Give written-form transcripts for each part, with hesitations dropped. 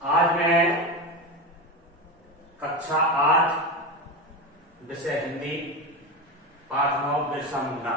आज मैं कक्षा 8 विषय हिंदी पाठ 9 बिरसा मुंडा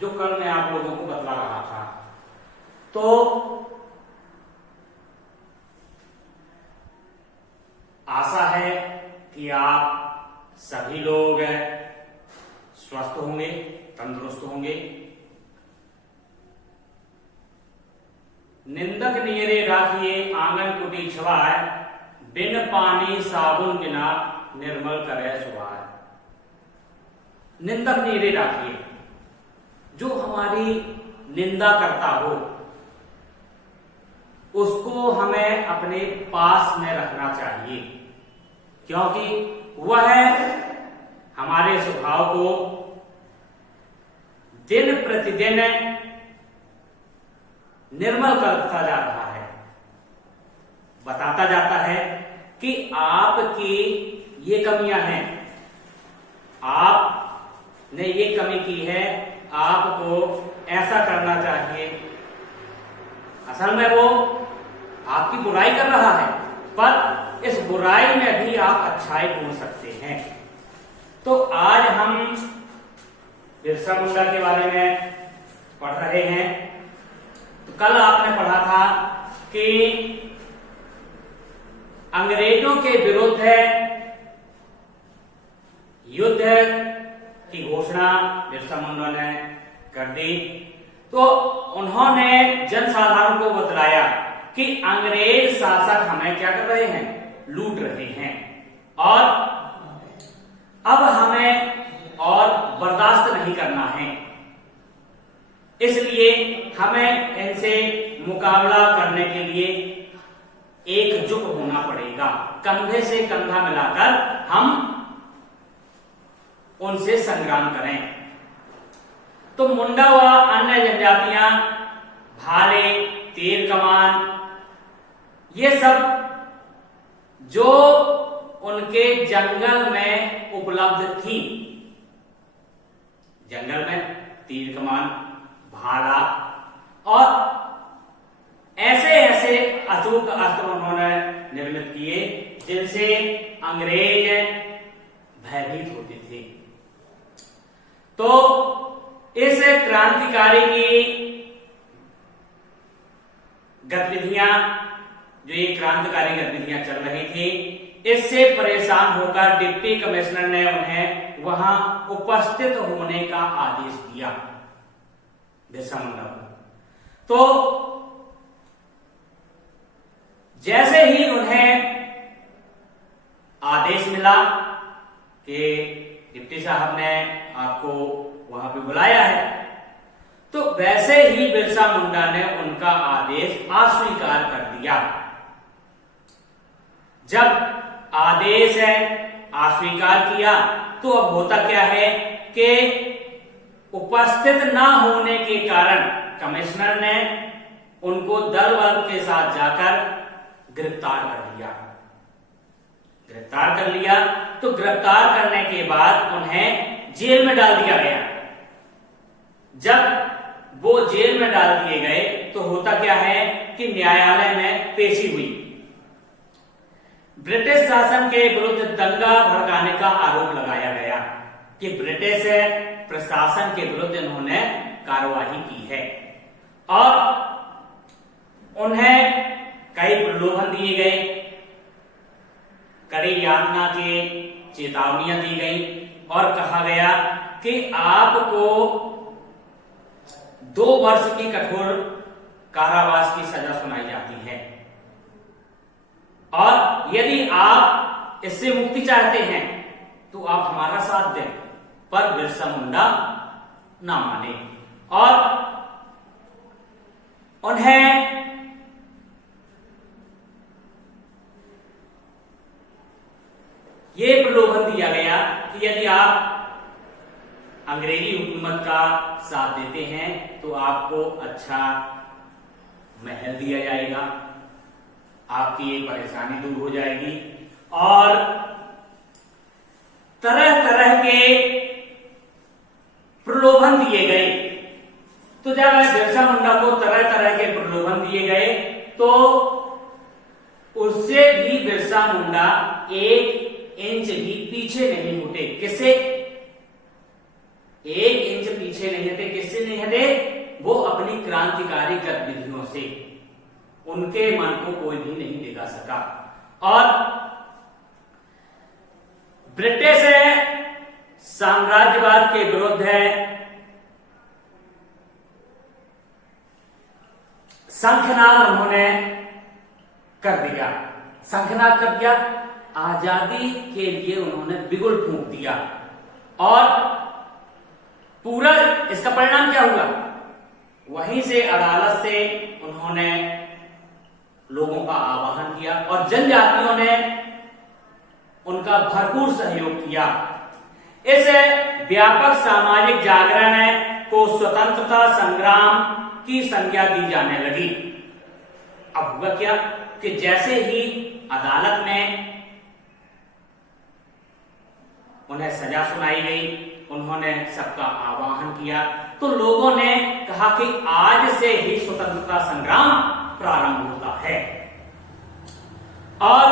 जो कल मैं आप लोगों को बतला रहा था, तो आशा है कि आप सभी लोग स्वस्थ होंगे, तंदुरुस्त होंगे। निंदक नियरे राखिए आंगन कुटी छवाय, बिन पानी साबुन बिना निर्मल करे सुवाय। निंदक नियरे राखिए, जो हमारी निंदा करता हो उसको हमें अपने पास में रखना चाहिए, क्योंकि वह हमारे स्वभाव को दिन प्रतिदिन निर्मल करता जा रहा है, बताता जाता है कि आपकी ये कमियां हैं, आपने ये कमी की है, आपको ऐसा करना चाहिए। असल में वो आपकी बुराई कर रहा है, पर इस बुराई में भी आप अच्छाई ढूंढ सकते हैं। तो आज हम बिरसा मुंडा के बारे में पढ़ रहे हैं। तो कल आपने पढ़ा था कि अंग्रेजों के विरुद्ध युद्ध की घोषणा बिरसा मुंडा ने कर दी। तो उन्होंने जनसाधारण को बतलाया कि अंग्रेज शासक हमें क्या कर रहे हैं, लूट रहे हैं, और अब हमें और बर्दाश्त नहीं करना है, इसलिए हमें इनसे मुकाबला करने के लिए एकजुट होना पड़ेगा। कंधे से कंधा मिलाकर हम उनसे संग्राम करें। तो मुंडा व अन्य जनजातियां भाले, तीर कमान, ये सब जो उनके जंगल में उपलब्ध थी, जंगल में तीर कमान, भाला और ऐसे ऐसे अचूक अस्त्र उन्होंने निर्मित किए जिनसे अंग्रेज भयभीत होते थे। तो इस क्रांतिकारी की गतिविधियां, जो ये क्रांतिकारी गतिविधियां चल रही थी, इससे परेशान होकर डिप्टी कमिश्नर ने उन्हें वहां उपस्थित होने का आदेश दिया बिरसा मुंडा को। तो जैसे ही उन्हें आदेश मिला कि डिप्टी साहब ने आपको वहां पे बुलाया है, तो वैसे ही बिरसा मुंडा ने उनका आदेश अस्वीकार कर दिया। जब आदेश अस्वीकार किया तो अब होता क्या है कि उपस्थित ना होने के कारण कमिश्नर ने उनको दल बल के साथ जाकर गिरफ्तार कर लिया। गिरफ्तार कर लिया तो गिरफ्तार करने के बाद उन्हें जेल में डाल दिया गया। जब वो जेल में डाल दिए गए तो होता क्या है कि न्यायालय में पेशी हुई। ब्रिटिश शासन के विरुद्ध दंगा भड़काने का आरोप लगाया गया कि ब्रिटिश प्रशासन के विरुद्ध इन्होंने कार्रवाई की है, और उन्हें कई प्रलोभन दिए गए, कड़ी यातना की चेतावनियां दी गई और कहा गया कि आपको 2 वर्ष की कठोर कारावास की सजा सुनाई जाती है, और यदि आप इससे मुक्ति चाहते हैं तो आप हमारा साथ दें। पर बिरसा मुंडा ना माने और उन्हें ये प्रलोभन दिया गया कि यदि आप अंग्रेजी हुकूमत का साथ देते हैं तो आपको अच्छा महल दिया जाएगा, आपकी ये परेशानी दूर हो जाएगी, और तरह तरह के प्रलोभन दिए गए। तो जब बिरसा मुंडा को तरह तरह के प्रलोभन दिए गए तो उससे बिरसा मुंडा 1 इंच भी पीछे नहीं हटे। किससे? 1 इंच पीछे नहीं हटे। किससे नहीं हटे? वो अपनी क्रांतिकारी गतिविधियों से। उनके मन को कोई भी नहीं डिगा सका। और ब्रिटिश साम्राज्यवाद के विरुद्ध शंखनाद उन्होंने कर दिया। शंखनाद कर दिया, आजादी के लिए उन्होंने बिगुल फूंक दिया। और पूरा इसका परिणाम क्या हुआ? वहीं से अदालत से उन्होंने लोगों का आह्वान किया और जनजातियों ने उनका भरपूर सहयोग किया। इस व्यापक सामाजिक जागरण को स्वतंत्रता संग्राम की संज्ञा दी जाने लगी। अब हुआ क्या कि जैसे ही अदालत में उन्हें सजा सुनाई गई, उन्होंने सबका आह्वान किया, तो लोगों ने कहा कि आज से ही स्वतंत्रता संग्राम प्रारंभ होता है। और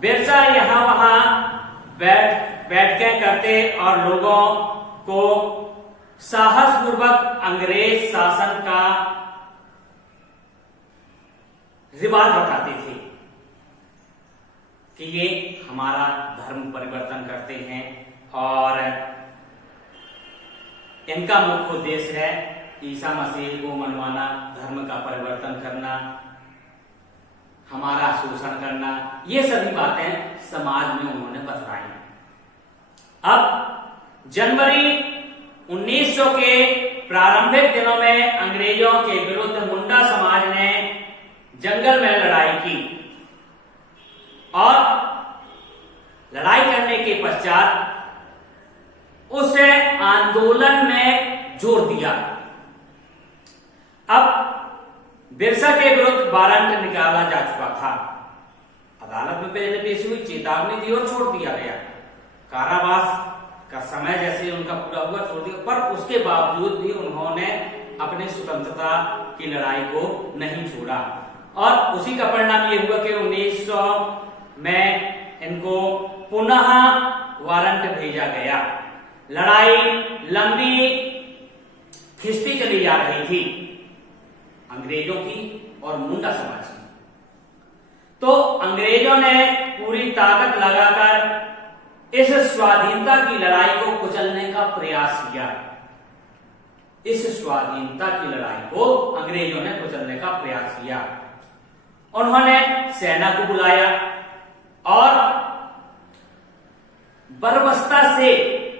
बिरसा यहां वहां बैठकें करते और लोगों को साहसपूर्वक अंग्रेज शासन का रिवाज बताते थे कि ये हमारा धर्म परिवर्तन करते हैं और इनका मुख्य उद्देश्य है ईसा मसीह को मनवाना, धर्म का परिवर्तन करना, हमारा शोषण करना। ये सभी बातें समाज में उन्होंने बतलाई। अब जनवरी 1900 के प्रारंभिक दिनों में अंग्रेजों के विरुद्ध मुंडा समाज ने जंगल में लड़ाई की और लड़ाई करने के पश्चात उस आंदोलन में जोर दिया। अब बिरसा के विरुद्ध वारंट निकाला जा चुका था। अदालत में पहले पेश हुई, चेतावनी दी और छोड़ दिया गया। कारावास का समय जैसे उनका पूरा हुआ छोड़ दिया, पर उसके बावजूद भी उन्होंने अपनी स्वतंत्रता की लड़ाई को नहीं छोड़ा। और उसी का परिणाम ये हुआ कि 1900 में इनको पुनः वारंट भेजा गया। लड़ाई लंबी खिंचती चली जा रही थी अंग्रेजों की और मुंडा समाज की। तो अंग्रेजों ने पूरी ताकत लगाकर इस स्वाधीनता की लड़ाई को कुचलने का प्रयास किया। इस स्वाधीनता की लड़ाई को अंग्रेजों ने कुचलने का प्रयास किया। उन्होंने सेना को बुलाया और बर्बरता से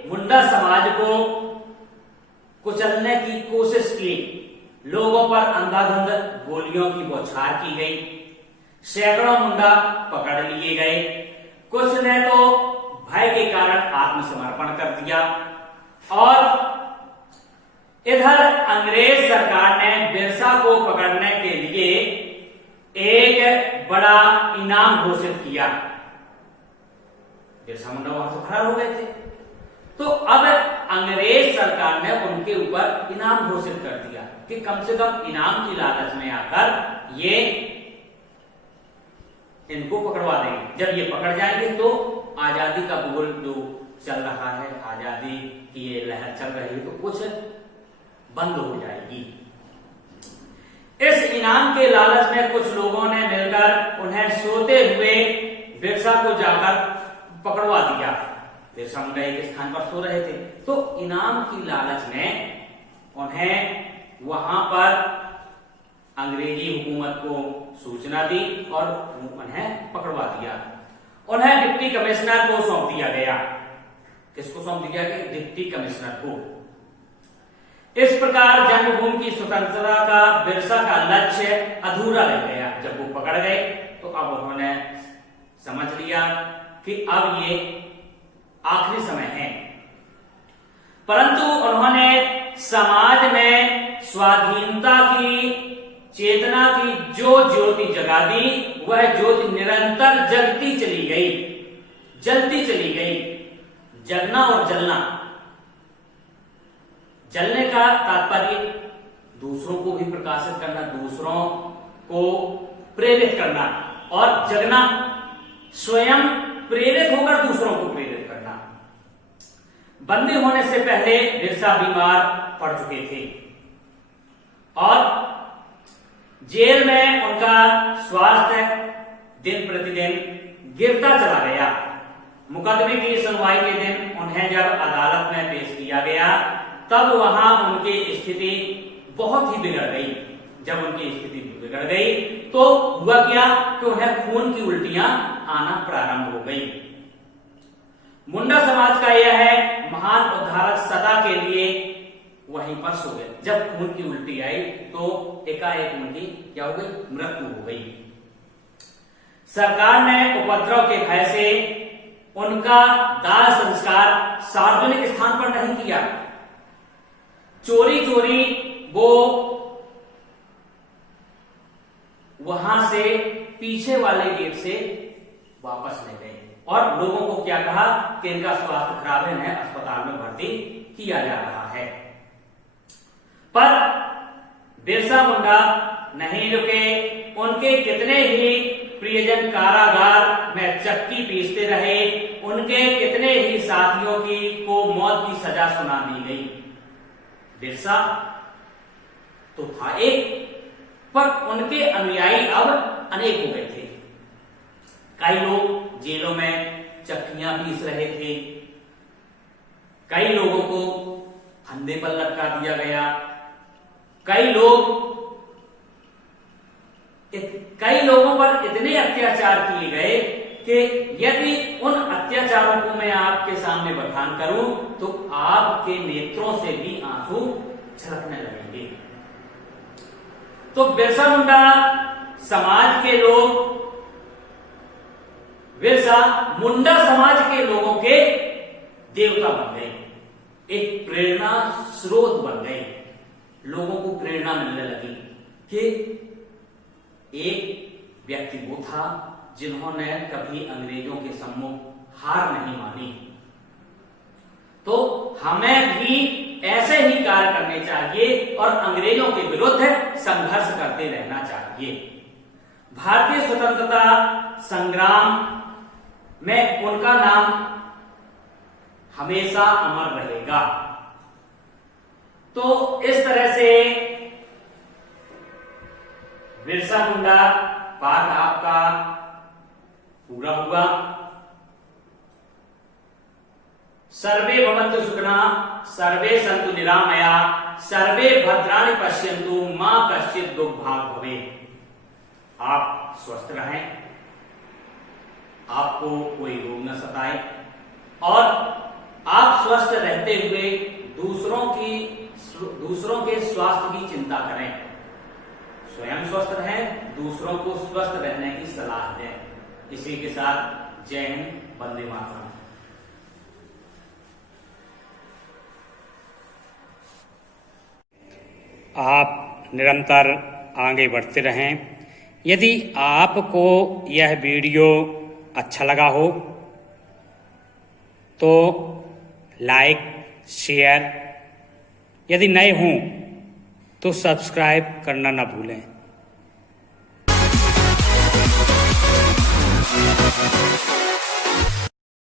मुंडा समाज को कुचलने की कोशिश की। लोगों पर अंधाधुंध गोलियों की बौछार की गई। सैकड़ों मुंडा पकड़ लिए गए। कुछ ने तो भय के कारण आत्मसमर्पण कर दिया। और इधर अंग्रेज सरकार ने बिरसा को पकड़ने के लिए एक बड़ा इनाम घोषित किया। बिरसा मुंडा वहां से फरार हो गए थे, तो अब अंग्रेज सरकार ने उनके ऊपर इनाम घोषित कर दिया कि कम से कम इनाम की लालच में आकर ये इनको पकड़वा देंगे। जब ये पकड़ जाएंगे तो आजादी का भूगोल जो चल रहा है, आजादी की ये लहर चल रही है, तो कुछ बंद हो जाएगी। इस इनाम के लालच में कुछ लोगों ने मिलकर उन्हें सोते हुए बिरसा को जाकर पकड़वा दिया। बिरसा मुंडा एक स्थान पर सो रहे थे, तो इनाम की लालच में उन्हें वहां पर अंग्रेजी हुकूमत को सूचना दी और उन्हें पकड़वा दिया। उन्हें डिप्टी कमिश्नर को सौंप दिया गया। किसको सौंप दिया गया? डिप्टी कमिश्नर को। इस प्रकार जन्मभूमि की स्वतंत्रता का बिरसा का लक्ष्य अधूरा रह गया। जब वो पकड़ गए तो अब उन्होंने समझ लिया कि अब ये आखिरी समय है। परंतु उन्होंने समाज में स्वाधीनता की चेतना की जो ज्योति जगा दी, वह ज्योति निरंतर जगती चली गई, जलती चली गई। जगना और जलना, जलने का तात्पर्य दूसरों को भी प्रकाशित करना, दूसरों को प्रेरित करना, और जगना स्वयं प्रेरित होकर दूसरों को प्रेरित करना। बंदी होने से पहले बिरसा बीमार पड़ चुके थे और जेल में उनका स्वास्थ्य दिन प्रतिदिन गिरता चला गया। मुकदमे की सुनवाई के दिन उन्हें जब अदालत में पेश किया गया तब वहां उनकी स्थिति बहुत ही बिगड़ गई। जब उनकी स्थिति बिगड़ गई तो हुआ क्या कि उन्हें खून की उल्टियां आना प्रारंभ हो गई। मुंडा समाज का यह है महान उद्धारक सदा के लिए वहीं पर सो गए। जब खून की उल्टी आई तो एकाएक उनकी क्या हो गई, मृत्यु हो गई। सरकार ने उपद्रव के भय से उनका दाह संस्कार सार्वजनिक स्थान पर नहीं किया। चोरी चोरी वो वहां से पीछे वाले गेट से वापस ले गए और लोगों को क्या कहा कि इनका स्वास्थ्य खराब है, इन्हें अस्पताल में भर्ती किया जा रहा है। पर बिरसा मुंडा नहीं रुके। उनके कितने ही प्रियजन कारागार में चक्की पीसते रहे। उनके कितने ही साथियों को मौत की सजा सुना दी गई। बिरसा तो था एक, पर उनके अनुयायी अब अनेक हो गए थे। कई लोग जेलों में चक्कियां पीस रहे थे, कई लोगों को फंदे पर लटका दिया गया, कई लोगों पर इतने अत्याचार किए गए कि यदि उन अत्याचारों को मैं आपके सामने बखान करूं तो आपके नेत्रों से भी आंसू छलकने लगेंगे। तो बिरसा मुंडा समाज के लोग, बिरसा मुंडा समाज के लोगों के देवता बन गए, एक प्रेरणा स्रोत बन गए। लोगों को प्रेरणा मिलने लगी कि एक व्यक्ति वो था जिन्होंने कभी अंग्रेजों के सम्मुख हार नहीं मानी। तो हमें भी ऐसे ही कार्य करने चाहिए और अंग्रेजों के विरुद्ध संघर्ष करते रहना चाहिए। भारतीय स्वतंत्रता संग्राम में उनका नाम हमेशा अमर रहेगा। तो इस तरह से बिरसा मुंडा पाठ आपका पूरा हुआ। सर्वे भवन्तु सुखिनः, सर्वे सन्तु निरामया, सर्वे भद्राणि पश्यन्तु, मा कश्चित् दुर्भाग् भवेत्। आप स्वस्थ रहें, आपको कोई रोग न सताए और आप स्वस्थ रहते हुए दूसरों के स्वास्थ्य की चिंता करें। स्वयं स्वस्थ रहें, दूसरों को स्वस्थ रहने की सलाह दें। इसी के साथ जय हिंद, वंदे मातरम। आप निरंतर आगे बढ़ते रहें। यदि आपको यह वीडियो अच्छा लगा हो तो लाइक, शेयर, यदि नए हों तो सब्सक्राइब करना ना भूलें।